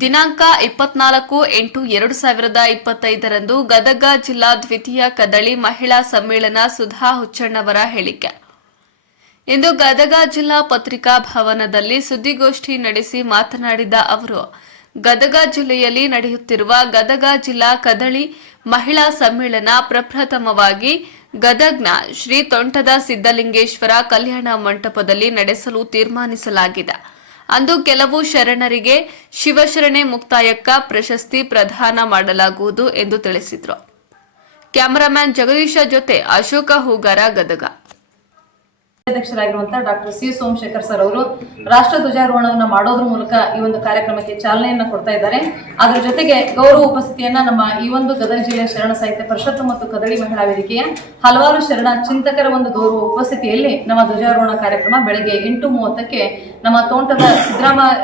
ದಿನಾಂಕ 24/8/2025 ಗದಗ ಜಿಲ್ಲಾ ದ್ವಿತೀಯ ಕದಳಿ ಮಹಿಳಾ ಸಮ್ಮೇಳನ ಸುಧಾ ಹುಚ್ಚಣ್ಣವರ ಹೇಳಿಕೆ. ಇಂದು ಗದಗ ಜಿಲ್ಲಾ ಪತ್ರಿಕಾ ಭವನದಲ್ಲಿ ಸುದ್ದಿಗೋಷ್ಠಿ ನಡೆಸಿ ಮಾತನಾಡಿದ ಅವರು, ಗದಗ ಜಿಲ್ಲೆಯಲ್ಲಿ ನಡೆಯುತ್ತಿರುವ ಗದಗ ಜಿಲ್ಲಾ ಕದಳಿ ಮಹಿಳಾ ಸಮ್ಮೇಳನ ಪ್ರಪ್ರಥಮವಾಗಿ ಗದಗ್ನ ಶ್ರೀ ತೋಂಟದ ಸಿದ್ದಲಿಂಗೇಶ್ವರ ಕಲ್ಯಾಣ ಮಂಟಪದಲ್ಲಿ ನಡೆಸಲು ತೀರ್ಮಾನಿಸಲಾಗಿದೆ. ಅಂದು ಕೆಲವು ಶರಣರಿಗೆ ಶಿವಶರಣೆ ಮುಕ್ತಾಯಕ್ಕ ಪ್ರಶಸ್ತಿ ಪ್ರದಾನ ಮಾಡಲಾಗುವುದು ಎಂದು ತಿಳಿಸಿದರು. ಕ್ಯಾಮರಾಮ್ಯಾನ್ ಜಗದೀಶ ಜೊತೆ ಅಶೋಕ ಹೂಗಾರ, ಗದಗ. ಅಧ್ಯಕ್ಷರಾಗಿರುವಂತಹ ಡಾಕ್ಟರ್ ಸಿ ಸೋಮಶೇಖರ್ ಸರ್ ಅವರು ರಾಷ್ಟ್ರ ಧ್ವಜಾರೋಹಣವನ್ನು ಮಾಡೋದ್ರ ಮೂಲಕ ಈ ಒಂದು ಕಾರ್ಯಕ್ರಮಕ್ಕೆ ಚಾಲನೆಯನ್ನ ಕೊಡ್ತಾ ಇದ್ದಾರೆ. ಅದರ ಜೊತೆಗೆ ಗೌರವ ಉಪಸ್ಥಿತಿಯನ್ನ ನಮ್ಮ ಈ ಒಂದು ಗದಗ ಜಿಲ್ಲೆಯ ಶರಣ ಸಾಹಿತ್ಯ ಪರಿಷತ್ತು ಮತ್ತು ಕದಳಿ ಮಹಿಳಾ ವೇದಿಕೆಯ ಹಲವಾರು ಶರಣ ಚಿಂತಕರ ಒಂದು ಗೌರವ ಉಪಸ್ಥಿತಿಯಲ್ಲಿ ನಮ್ಮ ಧ್ವಜಾರೋಹಣ ಕಾರ್ಯಕ್ರಮ ಬೆಳಗ್ಗೆ 8:30ಕ್ಕೆ ನಮ್ಮ ತೋಂಟದ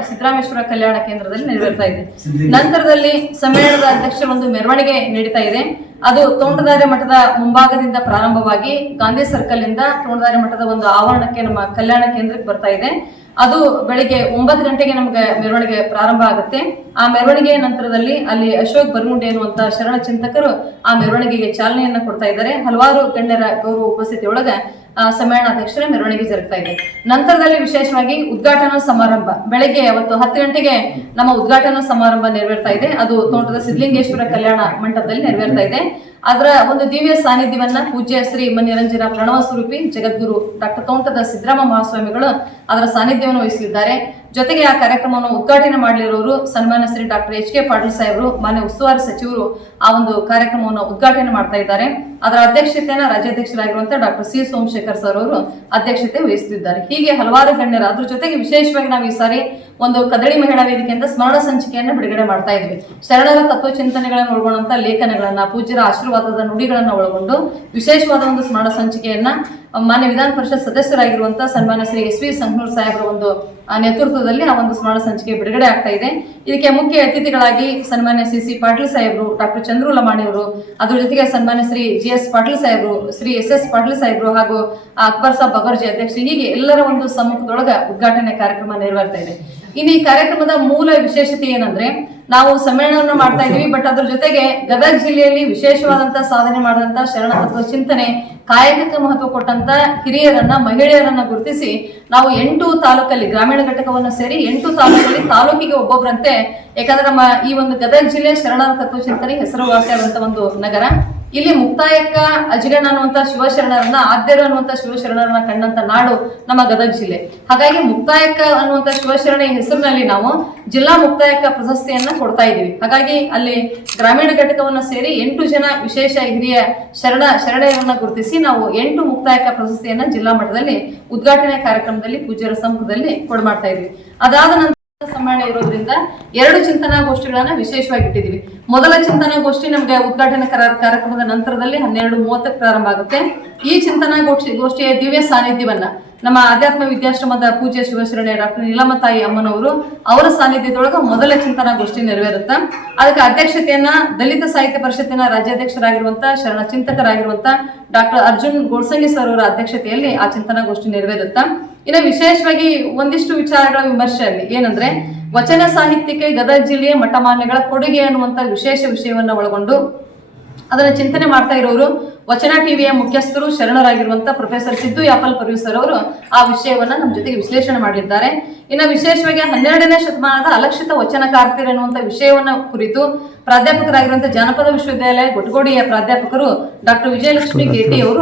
ಸಿದ್ದರಾಮೇಶ್ವರ ಕಲ್ಯಾಣ ಕೇಂದ್ರದಲ್ಲಿ ನೆರವೇರ್ತಾ ಇದೆ. ನಂತರದಲ್ಲಿ ಸಮ್ಮೇಳನದ ಅಧ್ಯಕ್ಷರ ಒಂದು ಮೆರವಣಿಗೆ ನಡೀತಾ ಇದೆ. ಅದು ತೋಂಟದಾರ್ಯ ಮಠದ ಮುಂಭಾಗದಿಂದ ಪ್ರಾರಂಭವಾಗಿ ಗಾಂಧಿ ಸರ್ಕಲ್ ಇಂದ ತೋಂಟದಾರ್ಯ ಮಠದ ಒಂದು ಆವರಣಕ್ಕೆ ನಮ್ಮ ಕಲ್ಯಾಣ ಕೇಂದ್ರಕ್ಕೆ ಬರ್ತಾ ಇದೆ. ಅದು ಬೆಳಿಗ್ಗೆ 9 ಗಂಟೆಗೆ ನಮಗೆ ಮೆರವಣಿಗೆ ಪ್ರಾರಂಭ ಆಗುತ್ತೆ. ಆ ಮೆರವಣಿಗೆಯ ನಂತರದಲ್ಲಿ ಅಲ್ಲಿ ಅಶೋಕ್ ಬರಗುಂಡೆ ಎನ್ನುವಂತ ಶರಣ ಚಿಂತಕರು ಆ ಮೆರವಣಿಗೆಗೆ ಚಾಲನೆಯನ್ನ ಕೊಡ್ತಾ ಇದ್ದಾರೆ. ಹಲವಾರು ಗಣ್ಯರ ಗೌರವ ಉಪಸ್ಥಿತಿಯೊಳಗ ಸಮ್ಮೇಳನಾಧ್ಯಕ್ಷರ ಮೆರವಣಿಗೆ ಜರುಗ್ತಾ ಇದೆ. ನಂತರದಲ್ಲಿ ವಿಶೇಷವಾಗಿ ಉದ್ಘಾಟನಾ ಸಮಾರಂಭ ಬೆಳಗ್ಗೆ ಅವತ್ತು 10 ಗಂಟೆಗೆ ನಮ್ಮ ಉದ್ಘಾಟನಾ ಸಮಾರಂಭ ನೆರವೇರ್ತಾ ಇದೆ. ಅದು ತೋಂಟದ ಸಿದ್ದಲಿಂಗೇಶ್ವರ ಕಲ್ಯಾಣ ಮಂಟಪದಲ್ಲಿ ನೆರವೇರ್ತಾ ಇದೆ. ಅದರ ಒಂದು ದಿವ್ಯ ಸಾನ್ನಿಧ್ಯವನ್ನ ಪೂಜ್ಯ ಶ್ರೀ ಮನ್ಯರಂಜನ ಪ್ರಣವ ಸ್ವರೂಪಿ ಜಗದ್ಗುರು ಡಾಕ್ಟರ್ ತೋಂಟದ ಸಿದ್ದರಾಮ ಮಹಾಸ್ವಾಮಿಗಳು ಅದರ ಸಾನ್ನಿಧ್ಯವನ್ನು ವಹಿಸಲಿದ್ದಾರೆ. ಜೊತೆಗೆ ಆ ಕಾರ್ಯಕ್ರಮವನ್ನು ಉದ್ಘಾಟನೆ ಮಾಡಲಿರುವವರು ಸನ್ಮಾನ್ಯ Shri doctor H K Patil ಸಾಹೇಬರು, ಮಾನ್ಯ ಉಸ್ತುವಾರಿ ಸಚಿವರು ಆ ಒಂದು ಕಾರ್ಯಕ್ರಮವನ್ನು ಉದ್ಘಾಟನೆ ಮಾಡ್ತಾ ಇದ್ದಾರೆ. ಅದರ ಅಧ್ಯಕ್ಷತೆಯನ್ನು ರಾಜ್ಯಾಧ್ಯಕ್ಷರಾಗಿರುವಂತಹ ಡಾಕ್ಟರ್ ಸಿ ಸೋಮಶೇಖರ್ ಸರ್ ಅವರು ಅಧ್ಯಕ್ಷತೆ ವಹಿಸುತ್ತಿದ್ದಾರೆ. ಹೀಗೆ ಹಲವಾರು ಗಣ್ಯರು. ಅದ್ರ ಜೊತೆಗೆ ವಿಶೇಷವಾಗಿ ನಾವು ಈ ಸಾರಿ ಒಂದು ಕದಳಿ ಮಹಿಳಾ ವೇದಿಕೆಯಿಂದ ಸ್ಮರಣ ಸಂಚಿಕೆಯನ್ನು ಬಿಡುಗಡೆ ಮಾಡ್ತಾ ಇದ್ವಿ. ಶರಣರ ತತ್ವ ಚಿಂತನೆಗಳನ್ನು ಒಳಗೊಂಡಂತ ಲೇಖನಗಳನ್ನ, ಪೂಜ್ಯರ ಆಶೀರ್ವಾದದ ನುಡಿಗಳನ್ನ ಒಳಗೊಂಡು ವಿಶೇಷವಾದ ಒಂದು ಸ್ಮರಣ ಸಂಚಿಕೆಯನ್ನ ಮಾನ್ಯ ವಿಧಾನ ಪರಿಷತ್ ಸದಸ್ಯರಾಗಿರುವಂತಹ ಸನ್ಮಾನ್ಯ ಶ್ರೀ ಎಸ್ ವಿ ಸಂಘನೂರ್ ಸಾಹೇಬರ ಒಂದು ನೇತೃತ್ವದಲ್ಲಿ ಆ ಒಂದು ಸ್ಮರಣ ಸಂಚಿಕೆ ಬಿಡುಗಡೆ ಆಗ್ತಾ ಇದೆ. ಇದಕ್ಕೆ ಮುಖ್ಯ ಅತಿಥಿಗಳಾಗಿ ಸನ್ಮಾನ್ಯ ಸಿ ಪಾಟೀಲ್ ಸಾಹೇಬರು, ಡಾಕ್ಟರ್ ಚಂದ್ರು ಲಮಾಣಿ ಅವರು, ಅದ್ರ ಜೊತೆಗೆ ಸನ್ಮಾನ್ಯ ಶ್ರೀ GS ಪಾಟೀಲ್ ಸಾಹೇಬರು, ಶ್ರೀ SS ಪಾಟೀಲ್ ಸಾಹೇಬರು ಹಾಗೂ ಅಕ್ಬರ್ ಸಾಬ್ ಬಗರ್ಜಿ ಅಧ್ಯಕ್ಷ, ಹೀಗೆ ಎಲ್ಲರ ಒಂದು ಸಮ್ಮುಖದೊಳಗ ಉದ್ಘಾಟನೆ ಕಾರ್ಯಕ್ರಮ ನೆರವೇರ್ತಾ ಇದೆ. ಇನ್ನು ಈ ಕಾರ್ಯಕ್ರಮದ ಮೂಲ ವಿಶೇಷತೆ ಏನಂದ್ರೆ, ನಾವು ಸಮ್ಮೇಳನವನ್ನು ಮಾಡ್ತಾ ಇದೀವಿ, ಬಟ್ ಅದ್ರ ಜೊತೆಗೆ ಗದಗ ಜಿಲ್ಲೆಯಲ್ಲಿ ವಿಶೇಷವಾದಂತಹ ಸಾಧನೆ ಮಾಡಿದಂತ ಶರಣ ತತ್ವ ಚಿಂತನೆ, ಕಾಯಕಕ್ಕೆ ಮಹತ್ವ ಕೊಟ್ಟಂತ ಹಿರಿಯರನ್ನ, ಮಹಿಳೆಯರನ್ನ ಗುರುತಿಸಿ ನಾವು 8 ತಾಲೂಕಲ್ಲಿ ಗ್ರಾಮೀಣ ಘಟಕವನ್ನು ಸೇರಿ 8 ತಾಲೂಕಲ್ಲಿ ತಾಲೂಕಿಗೆ ಒಬ್ಬೊಬ್ಬರಂತೆ, ಯಾಕಂದ್ರೆ ನಮ್ಮ ಈ ಒಂದು ಗದಗ ಜಿಲ್ಲೆ ಶರಣರ ತತ್ವ ಚಿಂತನೆ ಹೆಸರುವಾಸಿಯಾದಂತ ಒಂದು ನಗರ. ಇಲ್ಲಿ ಮುಕ್ತಾಯಕ್ಕ ಅಜಗಣ್ಣ ಅನ್ನುವಂತ ಶಿವಶರಣರನ್ನ, ಆದ್ಯರು ಅನ್ನುವಂತ ಶಿವಶರಣರನ್ನ ಕಂಡಂತ ನಾಡು ನಮ್ಮ ಗದಗ ಜಿಲ್ಲೆ. ಹಾಗಾಗಿ ಮುಕ್ತಾಯಕ್ಕ ಅನ್ನುವಂತ ಶಿವಶರಣೆ ಹೆಸರಿನಲ್ಲಿ ನಾವು ಜಿಲ್ಲಾ ಮುಕ್ತಾಯಕ್ಕ ಪ್ರಶಸ್ತಿಯನ್ನ ಕೊಡ್ತಾ ಇದೀವಿ. ಹಾಗಾಗಿ ಅಲ್ಲಿ ಗ್ರಾಮೀಣ ಘಟಕವನ್ನ ಸೇರಿ 8 ಜನ ವಿಶೇಷ ಹಿರಿಯ ಶರಣೆಯರನ್ನ ಗುರುತಿಸಿ ನಾವು 8 ಮುಕ್ತಾಯಕ್ಕ ಪ್ರಶಸ್ತಿಯನ್ನ ಜಿಲ್ಲಾ ಮಟ್ಟದಲ್ಲಿ ಉದ್ಘಾಟನೆ ಕಾರ್ಯಕ್ರಮದಲ್ಲಿ ಪೂಜ್ಯರ ಸಮ್ಮುಖದಲ್ಲಿ ಕೊಡ್ಮಾಡ್ತಾ ಇದೀವಿ. ಅದಾದ ನಂತರ ಸಮ್ಮೇಳನ ಇರೋದ್ರಿಂದ 2 ಚಿಂತನಾ ಗೋಷ್ಠಿಗಳನ್ನ ವಿಶೇಷವಾಗಿ ಇಟ್ಟಿದ್ದೀವಿ. ಮೊದಲ ಚಿಂತನಾ ಗೋಷ್ಠಿ ನಮಗೆ ಉದ್ಘಾಟನೆ ಕಾರ್ಯಕ್ರಮದ ನಂತರದಲ್ಲಿ 12:30ಕ್ಕೆ ಪ್ರಾರಂಭ ಆಗುತ್ತೆ. ಈ ಚಿಂತನಾ ಗೋಷ್ಠಿಯ ದಿವ್ಯ ಸಾನ್ನಿಧ್ಯವನ್ನ ನಮ್ಮ ಆಧ್ಯಾತ್ಮ ವಿದ್ಯಾಶ್ರಮದ ಪೂಜ್ಯ ಶಿವಶರಣೆ ಡಾಕ್ಟರ್ ನೀಲಮತಾಯಿ ಅಮ್ಮನವರು ಅವರ ಸಾನ್ನಿಧ್ಯದೊಳಗ ಮೊದಲ ಚಿಂತನಾ ಗೋಷ್ಠಿ ನೆರವೇರುತ್ತೆ. ಅದಕ್ಕೆ ಅಧ್ಯಕ್ಷತೆಯನ್ನ ದಲಿತ ಸಾಹಿತ್ಯ ಪರಿಷತ್ತಿನ ರಾಜ್ಯಾಧ್ಯಕ್ಷರಾಗಿರುವಂತಹ ಶರಣ ಚಿಂತಕರಾಗಿರುವಂತಹ ಡಾಕ್ಟರ್ ಅರ್ಜುನ್ ಗೋಡ್ಸಂಗಿ ಸರ್ ಅವರ ಅಧ್ಯಕ್ಷತೆಯಲ್ಲಿ ಆ ಚಿಂತನಾ ಗೋಷ್ಠಿ ನೆರವೇರುತ್ತೆ. ಇನ್ನು ವಿಶೇಷವಾಗಿ ಒಂದಿಷ್ಟು ವಿಚಾರಗಳ ವಿಮರ್ಶೆ ಅಲ್ಲಿ ಏನಂದ್ರೆ, ವಚನ ಸಾಹಿತ್ಯಕ್ಕೆ ಗದಗ ಜಿಲ್ಲೆಯ ಮಠಮಾನ್ಯಗಳ ಕೊಡುಗೆ ಅನ್ನುವಂತ ವಿಶೇಷ ವಿಷಯವನ್ನ ಒಳಗೊಂಡು ಅದನ್ನ ಚಿಂತನೆ ಮಾಡ್ತಾ ಇರೋರು ವಚನ ಟಿವಿಯ ಮುಖ್ಯಸ್ಥರು ಶರಣರಾಗಿರುವಂತ ಪ್ರೊಫೆಸರ್ ಸಿದ್ದು ಯಾಪಲ್ ಪರ್ವಿಸರ್ ಅವರು ಆ ವಿಷಯವನ್ನ ನಮ್ಮ ಜೊತೆಗೆ ವಿಶ್ಲೇಷಣೆ ಮಾಡಲಿದ್ದಾರೆ. ಇನ್ನು ವಿಶೇಷವಾಗಿ 12ನೇ ಶತಮಾನದ ಅಲಕ್ಷಿತ ವಚನಕಾರ್ತಿಯರು ಎನ್ನುವಂತ ವಿಷಯವನ್ನ ಕುರಿತು ಪ್ರಾಧ್ಯಾಪಕರಾಗಿರುವಂತಹ ಜಾನಪದ ವಿಶ್ವವಿದ್ಯಾಲಯ ಗೊಟಗೋಡಿಯ ಪ್ರಾಧ್ಯಾಪಕರು ಡಾಕ್ಟರ್ ವಿಜಯಲಕ್ಷ್ಮಿ ಗೇಟಿ ಅವರು